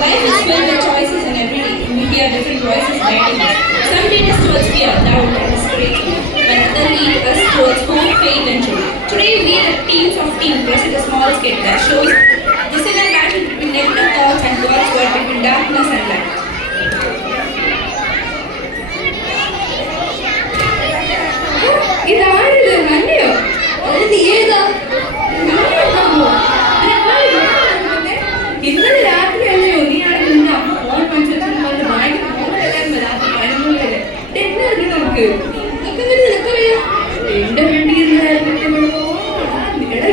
Life is filled with choices and every day we hear different voices guiding us. Some lead us towards fear, doubt, and discouragement, but others lead us towards hope, faith, and joy. Today we the teams of Team present a small skit that shows the silent battle between negative thoughts and God's word, between darkness and light. ഇതാണിത് നന്ദിയോ അത് നീ ഏതാ ഇന്നലെ രാത്രി അല്ലയോ നീ ആണ് നിന്ന phone മനുഷ്യൻ വാങ്ങി പോകുന്നതല്ലായിരുന്നു രാത്രി 11 വരെ എന്നാ നമുക്ക് നിനക്കറിയാ എന്റെ വേണ്ടി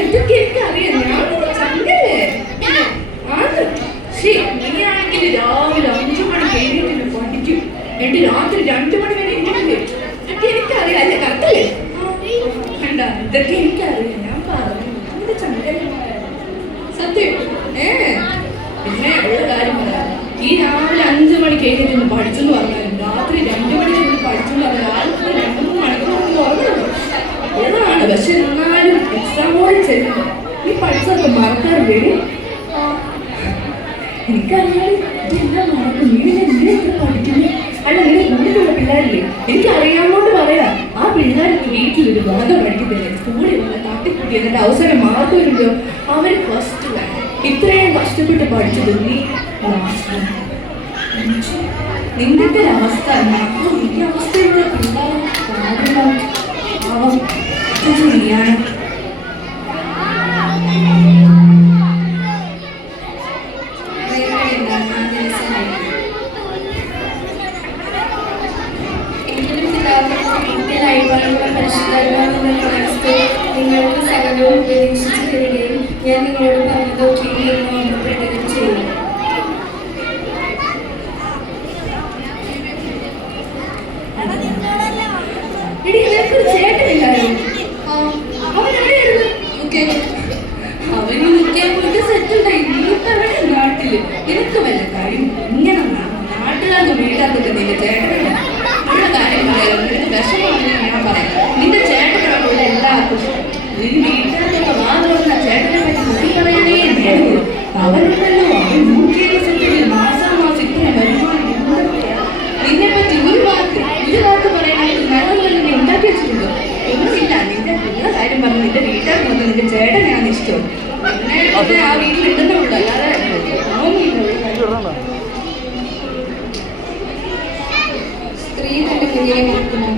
ഇതൊക്കെ എനിക്ക് അറിയാം ഞാൻ ചങ്കല്ലേ ആണ് ശരി നീയാണെങ്കിൽ രാവിലെ 5 മണിക്ക് എഴുന്നേറ്റ് പഠിക്കും എന്നിട്ട് രാത്രി 2 മണി വരെ ഇങ്ങനെ ഇതൊക്കെ എനിക്കറിയാം അല്ലേ കറക്റ്റല്ലേ കണ്ട ഇതൊക്കെ എനിക്കറിയാം ഞാൻ പറഞ്ഞു ഇത് ചങ്കലമായ സത്യം പിന്നെ ഉള്ള കാര്യം പറയാം ഈ രാവിലെ 5 മണിക്ക് എഴുന്നേറ്റ് പഠിച്ചെന്ന് പറഞ്ഞാലും രാത്രി 2 മണിക്ക് പഠിച്ചെന്ന് പറഞ്ഞാൽ ആൾക്ക് 2-3 മണിക്കൂർ ഉറങ്ങുന്നു ഉള്ളതാണ്. പക്ഷെ എന്നാലും എക്സാം പോലെ ചെല്ലുന്നു ഈ പഠിച്ചതൊക്കെ മറക്കാറില്ലേ എനിക്കറിയാം ഇതെല്ലാം മറക്കും നീ പഠിക്കുന്നു അല്ല നിന്റെ കൂടെയുള്ള പിള്ളേരില്ലേ എനിക്കറിയാവുന്നോണ്ട് പറയാം ആ പിള്ളേർക്ക് വീട്ടിലൊരു ഭാഗം പഠിക്കുന്നില്ല സ്കൂളിൽ വന്ന് തട്ടിക്കൂട്ടി എന്നിട്ട് അവസരം മാർക്കുമല്ലോ അവർ ഫസ്റ്റ് ഇത്രയും കഷ്ടപ്പെട്ട് പഠിച്ചത് നീ നിന്റെ ഒരു അവസ്ഥ ഈ അവസ്ഥയുള്ള പിള്ളേർ പാവം നീയാണ് നിങ്ങൾക്ക് സകലവും ഉപദേശിച്ചു തരികയും ഞാൻ നിങ്ങളോട് പറഞ്ഞതൊക്കെ ഓർമ്മപ്പെടുകയും ചെയ്യും. ചേട്ടനില്ലായോ അവന് മുഖ്യമൊക്കെ സെറ്റുണ്ടായി നീക്കവിടെ നാട്ടില് എനിക്ക് വല്ല കാര്യം ഇങ്ങനെ നാട്ടുകാർക്ക് വീട്ടാർക്ക് നിന്റെ ചേട്ടനുണ്ട് ഉള്ള കാര്യം പറയാം നിനക്ക് വിഷമമാണെന്ന് ഞാൻ പറയാം നിന്റെ ചേട്ടനോടുള്ള എല്ലാവർക്കും നീ വീട്ടുകാർക്കൊക്കെ മാത്രമല്ല ചേട്ടനെ പറ്റി കുറി പറയാനേ നേടുള്ളൂ അവരുണ്ടല്ലോ അവൻ 170 മാസം ഇത്ര വരുമാനം നിന്നെ പറ്റി ഒരു വാക്ക് പറയാനായിട്ട് നല്ലപോലെ നീ ഉണ്ടാക്കി വെച്ചിട്ടുണ്ടോ ഒന്നുമില്ല നിന്റെ ഉള്ള കാര്യം പറഞ്ഞു നിന്റെ വീട്ടുകാർക്ക് വന്ന് നിന്റെ ചേട്ടനെയാണ് ഇഷ്ടം പിന്നെ ആ വീട്ടിലിട്ടുന്നുള്ളൂ അല്ലാതെ ഒന്നുമില്ല സ്ത്രീ തന്റെ കുഞ്ഞിനെ മറക്കുന്നു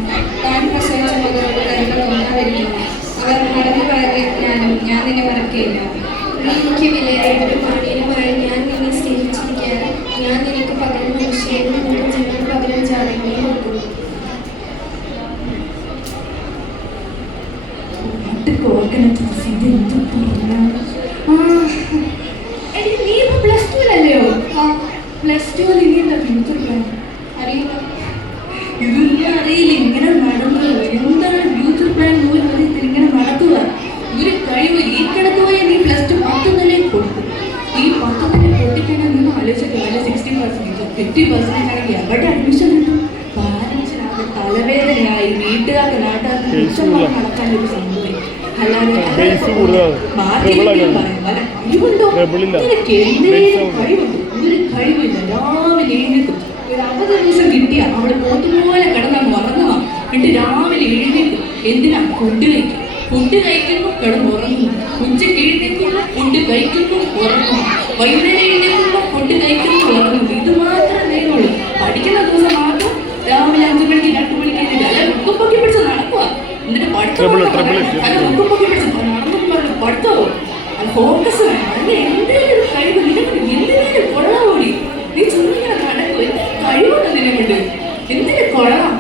താൻ പ്രസവിച്ച മകളോട് കരുകൾ ഒന്നാതിരിക്കുന്നു അവർ നടന്നു പറഞ്ഞാലും ഞാൻ നിന്നെ മറക്കുകയില്ല നീ എനിക്ക് വിലയേറിയ പാണീനുമായി ഞാൻ നിന്നെ സ്നേഹിച്ചിരിക്കാൻ ഞാൻ നിനക്ക് പകരം മനുഷ്യനും നിന്റെ ജീവൻ പകരം ജാതകയും കൊടുക്കുന്നു. നീ ഇപ്പൊ +2-ലല്ലയോ +2 ഇനിയുള്ള ഫ്യൂച്ചർ പ്ലാൻ അറിയില്ല ഇതൊന്നും അറിയില്ല ഇങ്ങനെ നടന്നത് എന്താണ് ഫ്യൂച്ചർ പ്ലാൻ പോലും അറിയത്തില്ല ഇങ്ങനെ നടക്കുക ഒരു കഴിവ് ഈ കിടക്ക് പോയി നീ +2 10 നിലയിൽ കൊടുക്കും ഈ 10 നില പൊട്ടിക്കഴിഞ്ഞാൽ നിങ്ങൾ ആലോചിച്ചിട്ട് 60% 50% ആണെങ്കിൽ എവിടെ അഡ്മിഷൻ കിട്ടും പാരൻസിനാകെ തലവേദനയായി വീട്ടുകാർക്ക് നാട്ടുകാർക്ക് ലക്ഷമായി നടക്കാൻ ഒരു സംഭവം അല്ലാതെ കഴിവുണ്ടോ നിനക്ക് എന്തെങ്കിലും കഴിവുണ്ടോ ഒരു കഴിവില്ല രാവിലെ എഴുന്നേക്കും ഒരു 50 ദിവസം കിട്ടിയ അവിടെ പോത്തുപോലെ കിടന്നങ്ങ് ഉറങ്ങുക എന്നിട്ട് രാവിലെ എഴുന്നേക്കും എന്തിനാ ഫുഡ് കഴിക്കുന്നു കിടന്നുറങ്ങുന്നു ഉച്ചയ്ക്ക് എഴുന്നേക്കുന്നു ഫുഡ് കഴിക്കുന്നു ഉറങ്ങുന്നു വൈകുന്നേരം എഴുന്നേക്കുന്നു ഫുഡ് കഴിക്കുന്നു ഉറങ്ങുന്നു ഇത് മാത്രമേ നേരുള്ളൂ പഠിക്കുന്ന ദിവസം മാത്രം രാവിലെ 5 മണിക്ക് 2 മണിക്ക് അല്ല ബുക്കും പൊക്കി പിടിച്ച് നടക്കുക എന്നിട്ട് പഠിത്തമോ അത് ഫോക്കസ് വേണം അതിന് എന്തെങ്കിലും കഴിവ് നിനക്ക് എന്തിനേലും കൊള്ളാമോടി നീ ചുമ്മിങ്ങനെ നടക്കും എന്ത് കഴിവുണ്ട് നിന്നെ കൊണ്ട് എന്തിനു കൊള്ളാം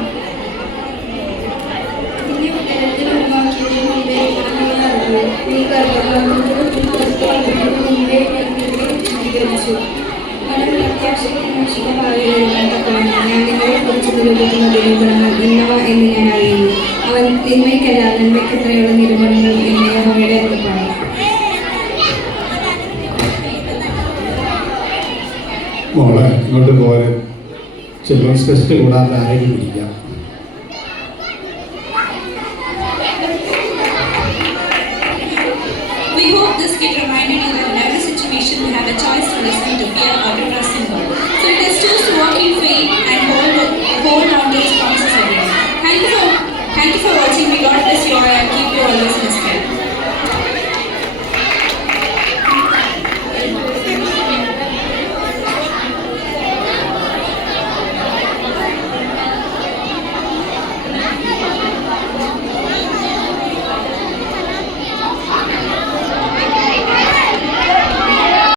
നീ ഞാൻ നിങ്ങളെ കുറിച്ച് നിരൂപിക്കുന്ന നിരൂപണങ്ങൾ ഇന്നവ എന്ന് ഞാൻ അറിയുന്നു അവൻ തിന്മയ്ക്കല്ല നന്മയ്ക്കെത്രയുള്ള നിരൂപണങ്ങൾ എന്ന് യഹോവയുടെ അരുളപ്പാട്. മോളെ ഇങ്ങോട്ട് പോരെ ചിൽഡ്രൻസ് ഫെസ്റ്റ് കൂടാതെ ആരെങ്കിലും പിടിക്കാം.